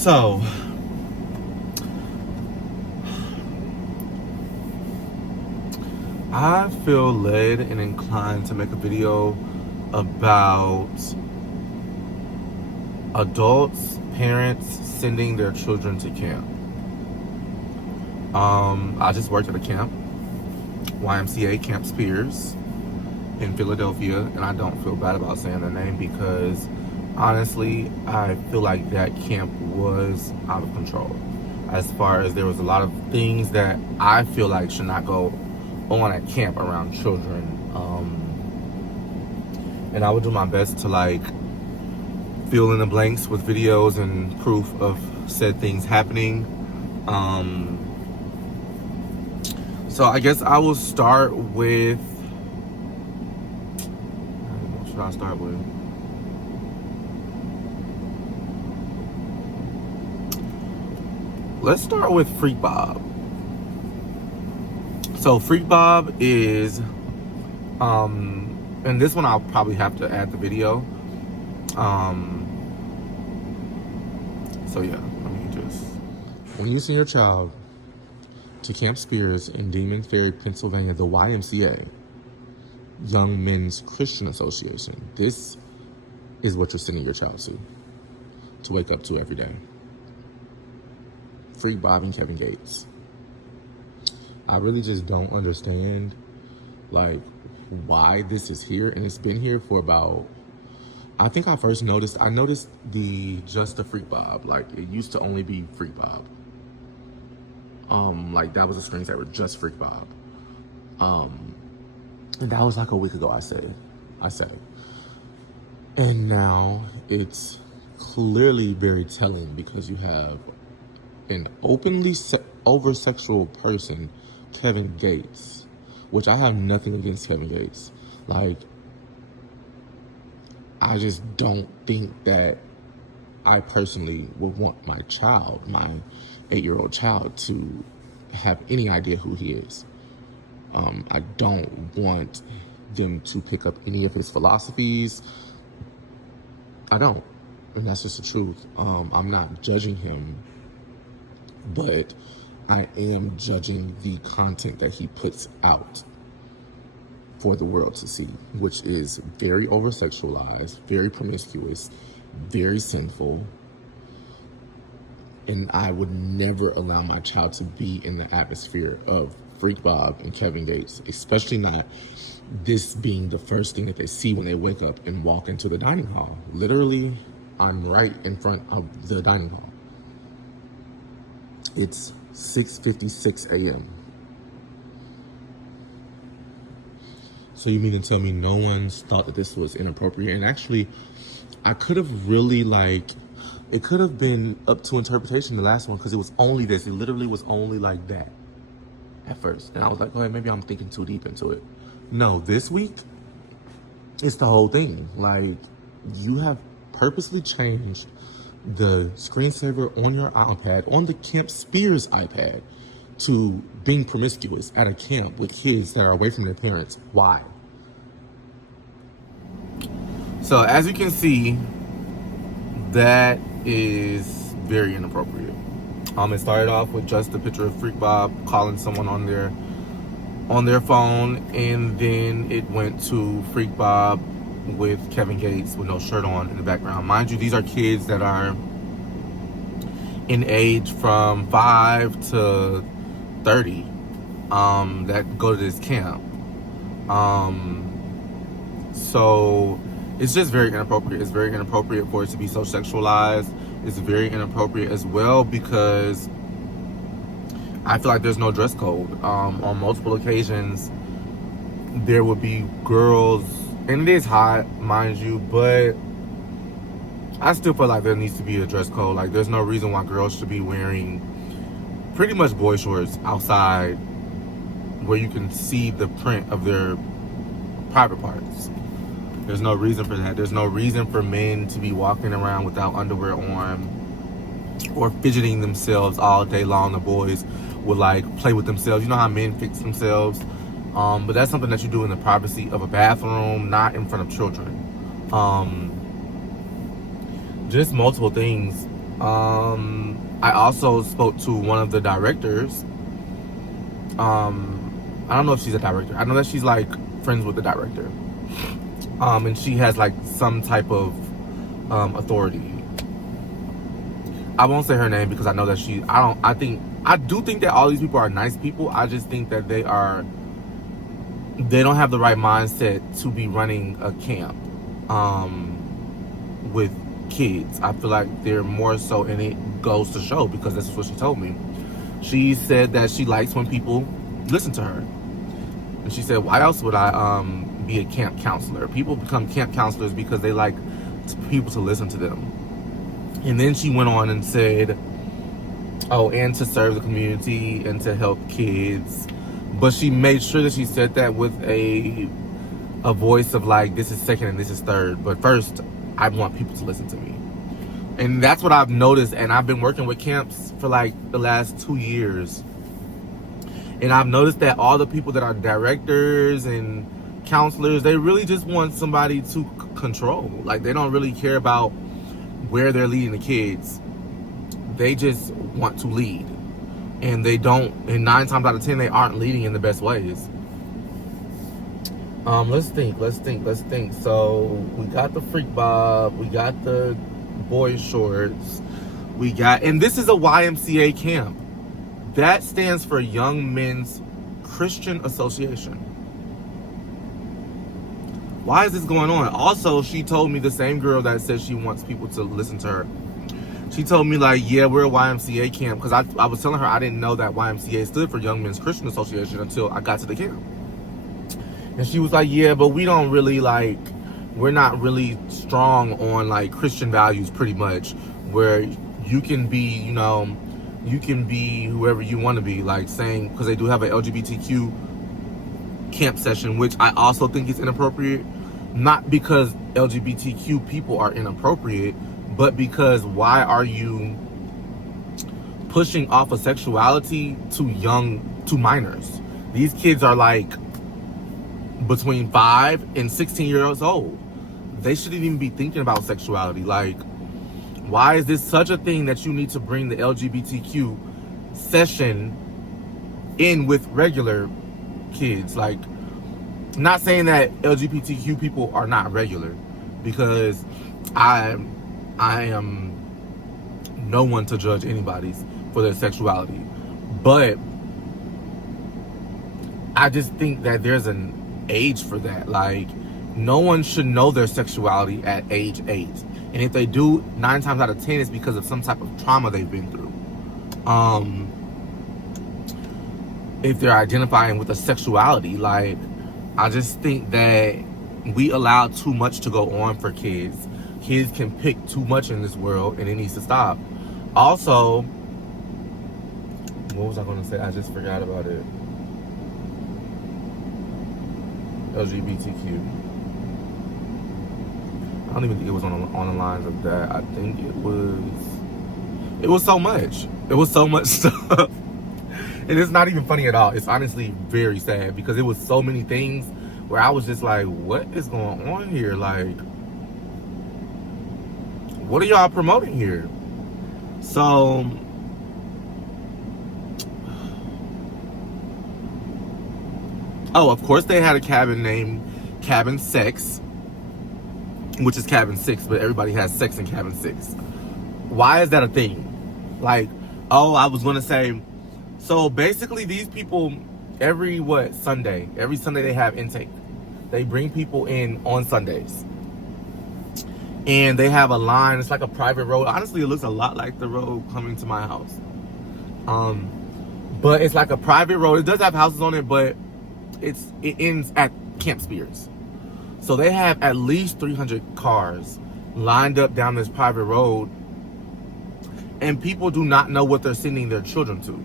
So, I feel led and inclined to make a video about adults, parents sending their children to camp. I just worked at a camp, YMCA Camp Spears in Philadelphia, and I don't feel bad about saying the name because honestly, I feel like that camp was out of control. As far as there was a lot of things that I feel like should not go on at camp around children. And I would do my best to like fill in the blanks with videos and proof of said things happening. So I guess I will start with, what should I start with? Let's start with Freak Bob. So Freak Bob is, and this one I'll probably have to add the video. So yeah, let me just. When you send your child to Camp Spears in Demon Ferry, Pennsylvania, the YMCA, Young Men's Christian Association, this is what you're sending your child to wake up to every day. Freak Bob and Kevin Gates. I really just don't understand like why this is here, and it's been here for about, I think I noticed just the Freak Bob. Like it used to only be Freak Bob. Like that was a screensaver, just Freak Bob. And that was like a week ago, I say. And now it's clearly very telling because you have an openly over-sexual person, Kevin Gates, which I have nothing against Kevin Gates. Like, I just don't think that I personally would want my 8-year-old child, to have any idea who he is. I don't want them to pick up any of his philosophies. I don't. And that's just the truth. I'm not judging him, but I am judging the content that he puts out for the world to see, which is very over-sexualized, very promiscuous, very sinful. And I would never allow my child to be in the atmosphere of Freak Bob and Kevin Gates, especially not this being the first thing that they see when they wake up and walk into the dining hall. Literally, I'm right in front of the dining hall. It's 6:56 a.m. So you mean to tell me no one's thought that this was inappropriate? And actually, I could have really it could have been up to interpretation, the last one, because it was only this. It literally was only like that at first. And I was like, oh, maybe I'm thinking too deep into it. No, this week, it's the whole thing. Like, you have purposely changed the screensaver on your iPad, on the Camp Spears iPad, to being promiscuous at a camp with kids that are away from their parents. Why? So as you can see, that is very inappropriate. It started off with just a picture of Freak Bob calling someone on their phone, and then it went to Freak Bob with Kevin Gates with no shirt on in the background. Mind you, these are kids that are in age from 5 to 30 that go to this camp. So it's just very inappropriate. It's very inappropriate for it to be so sexualized. It's very inappropriate as well because I feel like there's no dress code. On multiple occasions, there would be girls, and it is hot, mind you, but I still feel like there needs to be a dress code. Like, there's no reason why girls should be wearing pretty much boy shorts outside where you can see the print of their private parts. There's no reason for that. There's no reason for men to be walking around without underwear on or fidgeting themselves all day long. The boys would like play with themselves. You know how men fix themselves? But that's something that you do in the privacy of a bathroom, not in front of children. Just multiple things I also spoke to one of the directors. I don't know if she's a director. I know that she's like friends with the director. And she has like some type of authority. I won't say her name because I know that I do think that all these people are nice people. I just think that they don't have the right mindset to be running a camp with kids. I feel like they're more so, and it goes to show because this is what she told me. She said that she likes when people listen to her. And she said, why else would I be a camp counselor? People become camp counselors because they like people to listen to them. And then she went on and said, oh, and to serve the community and to help kids. But she made sure that she said that with a voice of like, this is second and this is third. But first, I want people to listen to me. And that's what I've noticed. And I've been working with camps for like the last 2 years. And I've noticed that all the people that are directors and counselors, they really just want somebody to control. Like, they don't really care about where they're leading the kids. They just want to lead. And they don't, and 9 times out of 10, they aren't leading in the best ways. Let's think. So we got the freak bob, we got the boy shorts, and this is a YMCA camp. That stands for Young Men's Christian Association. Why is this going on? Also, she told me, the same girl that says she wants people to listen to her, she told me like, yeah, we're a YMCA camp, because I was telling her I didn't know that YMCA stood for Young Men's Christian Association until I got to the camp. And she was like, yeah, but we don't really like, we're not really strong on like Christian values, pretty much, where you can be, you can be whoever you want to be, like saying, because they do have an LGBTQ camp session, which I also think is inappropriate. Not because LGBTQ people are inappropriate, but because why are you pushing off of sexuality to minors? These kids are like between 5 and 16 years old. They shouldn't even be thinking about sexuality. Like, why is this such a thing that you need to bring the LGBTQ session in with regular kids? Like, not saying that LGBTQ people are not regular, because I am no one to judge anybody for their sexuality, but I just think that there's an age for that. Like, no one should know their sexuality at age 8, and if they do, 9 times out of 10 it's because of some type of trauma they've been through. If they're identifying with a sexuality, like, I just think that we allow too much to go on for kids. Kids can pick too much in this world, and it needs to stop. Also, what was I going to say? I just forgot about it. LGBTQ. I don't even think it was on the lines of that. I think it was so much. It was so much stuff. And it's not even funny at all. It's honestly very sad, because it was so many things where I was just like, what is going on here? Like, what are y'all promoting here? So, oh, of course they had a cabin named Cabin 6, which is Cabin 6, but everybody has sex in Cabin 6. Why is that a thing? Like, oh, I was gonna say, so basically these people, every Sunday they have intake. They bring people in on Sundays. And they have a line, it's like a private road. Honestly, it looks a lot like the road coming to my house. But it's like a private road. It does have houses on it, but it ends at Camp Speers. So they have at least 300 cars lined up down this private road, and people do not know what they're sending their children to.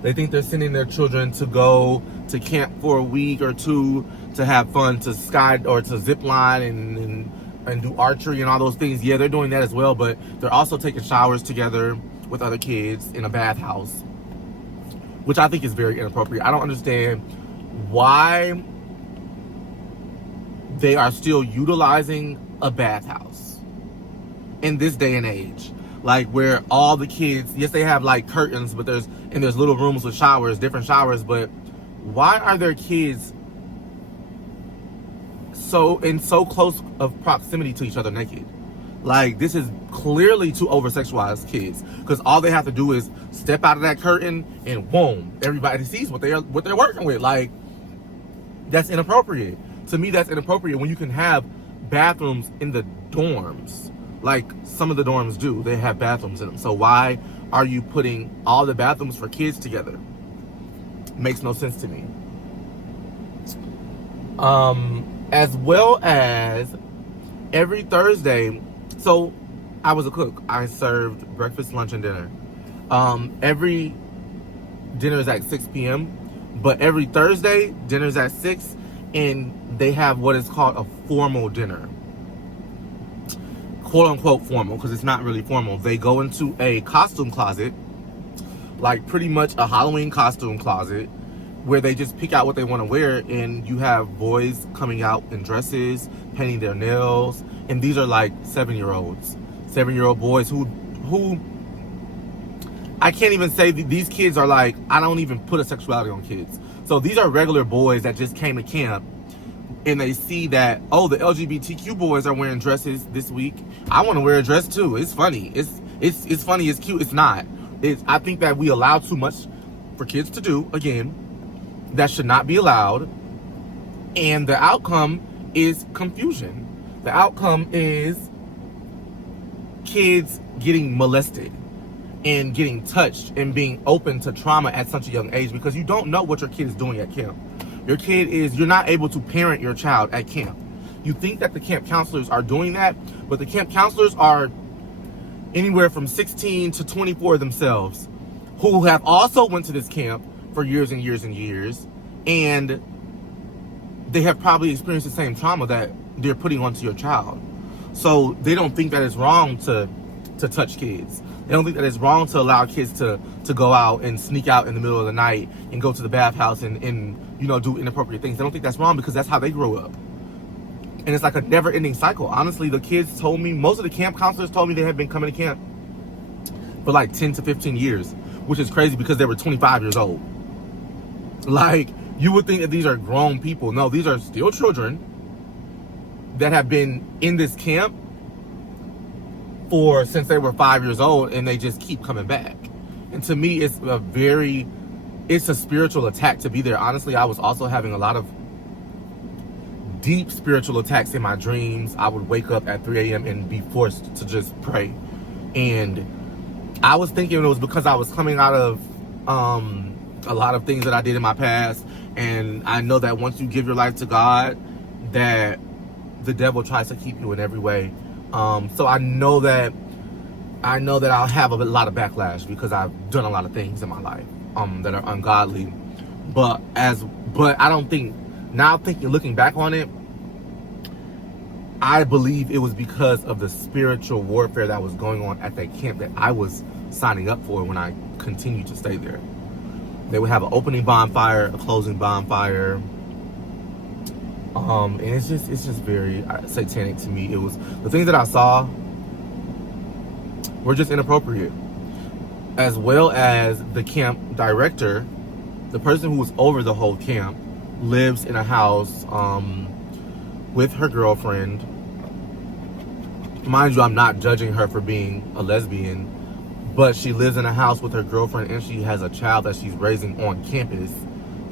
They think they're sending their children to go to camp for a week or two, to have fun, to sky or to zip line and do archery and all those things. Yeah, they're doing that as well, but they're also taking showers together with other kids in a bathhouse, which I think is very inappropriate. I don't understand why they are still utilizing a bathhouse in this day and age. like where all the kids, yes, they have like curtains, but there's little rooms with showers, different showers, but why are there kids so close of proximity to each other naked? Like, this is clearly to over sexualize kids, because all they have to do is step out of that curtain and boom, everybody sees what they're working with. Like, that's inappropriate. To me, that's inappropriate when you can have bathrooms in the dorms. Like some of the dorms do, they have bathrooms in them. So why are you putting all the bathrooms for kids together? Makes no sense to me. As well as every Thursday, so I was a cook. I served breakfast, lunch, and dinner. Every dinner is at 6 p.m., but every Thursday, dinner's at 6, and they have what is called a formal dinner. Quote unquote formal, because it's not really formal. They go into a costume closet, like pretty much a Halloween costume closet, where they just pick out what they want to wear, and you have boys coming out in dresses, painting their nails, and these are like 7-year-old boys who I can't even say these kids are like, I don't even put a sexuality on kids. So these are regular boys that just came to camp, and they see that, oh, the LGBTQ boys are wearing dresses this week. I want to wear a dress too. It's funny. It's funny. It's cute. It's not. I think that we allow too much for kids to do. Again, that should not be allowed. And the outcome is confusion. The outcome is kids getting molested and getting touched and being open to trauma at such a young age, because you don't know what your kid is doing at camp. You're not able to parent your child at camp. You think that the camp counselors are doing that, but the camp counselors are anywhere from 16 to 24 themselves, who have also went to this camp for years and years and years, and they have probably experienced the same trauma that they're putting onto your child. So they don't think that it's wrong to touch kids. They don't think that it's wrong to allow kids to go out and sneak out in the middle of the night and go to the bathhouse and do inappropriate things. They don't think that's wrong because that's how they grew up. And it's like a never-ending cycle. Honestly, the kids told me, most of the camp counselors told me they had been coming to camp for like 10 to 15 years, which is crazy because they were 25 years old. Like, you would think that these are grown people. No, these are still children that have been in this camp since they were 5 years old, and they just keep coming back. And to me, it's a spiritual attack to be there. Honestly, I was also having a lot of deep spiritual attacks in my dreams. I would wake up at 3 a.m. and be forced to just pray. And I was thinking it was because I was coming out of a lot of things that I did in my past. And I know that once you give your life to God, that the devil tries to keep you in every way. So I know that I'll have a lot of backlash because I've done a lot of things in my life that are ungodly. But I don't think, now looking back on it, I believe it was because of the spiritual warfare that was going on at that camp that I was signing up for when I continued to stay there. They would have an opening bonfire, a closing bonfire. And it's just very satanic to me. It was, the things that I saw were just inappropriate. As well as the camp director, the person who was over the whole camp, lives in a house with her girlfriend. Mind you, I'm not judging her for being a lesbian, but she lives in a house with her girlfriend, and she has a child that she's raising on campus,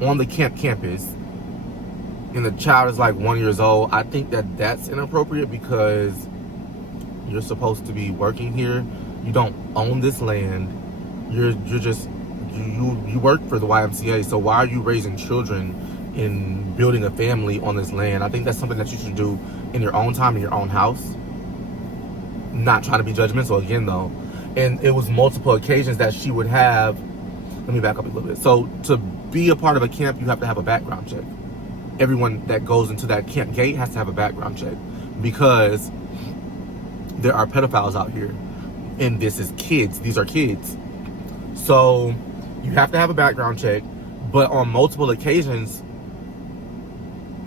on the camp campus. And the child is like 1 year old. I think that that's inappropriate because you're supposed to be working here. You don't own this land. You work for the YMCA. So why are you raising children and building a family on this land? I think that's something that you should do in your own time, in your own house. Not trying to be judgmental again though. And it was multiple occasions that she would have. Let me back up a little bit. So to be a part of a camp, you have to have a background check. Everyone that goes into that camp gate has to have a background check because there are pedophiles out here, and this is kids. These are kids. So you have to have a background check. But on multiple occasions,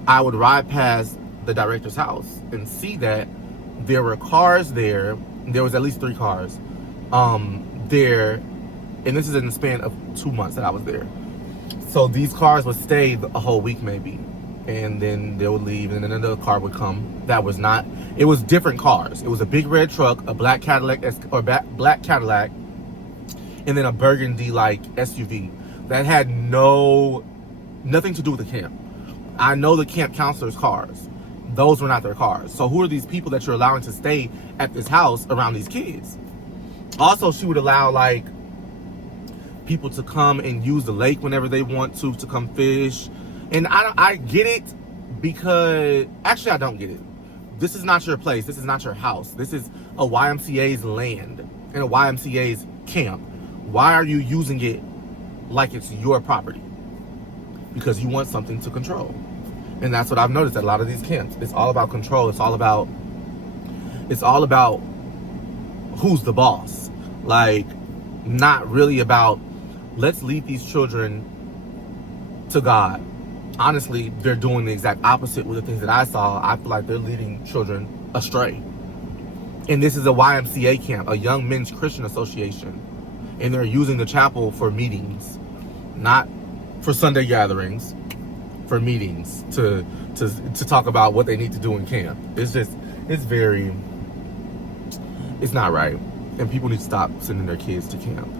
I would ride past the director's house and see that there were cars there. There was at least 3 cars. there, and this is in the span of 2 months that I was there. So these cars would stay a whole week maybe, and then they would leave, and then another car would come that was not. It was different cars. It was a big red truck, a black Cadillac, black Cadillac, and then a burgundy like SUV that had nothing to do with the camp. I know the camp counselors' cars. Those were not their cars. So who are these people that you're allowing to stay at this house around these kids? Also, she would allow like people to come and use the lake whenever they want to come fish. And I get it, because actually I don't get it. This is not your place. This is not your house. This is a YMCA's land and a YMCA's camp. Why are you using it like it's your property? Because you want something to control. And that's what I've noticed at a lot of these camps. It's all about control. It's all about who's the boss. Like, not really about, let's lead these children to God. Honestly, they're doing the exact opposite with the things that I saw. I feel like they're leading children astray. And this is a YMCA camp, a Young Men's Christian Association. And they're using the chapel for meetings, not for Sunday gatherings, for meetings to talk about what they need to do in camp. It's not right. And people need to stop sending their kids to camp.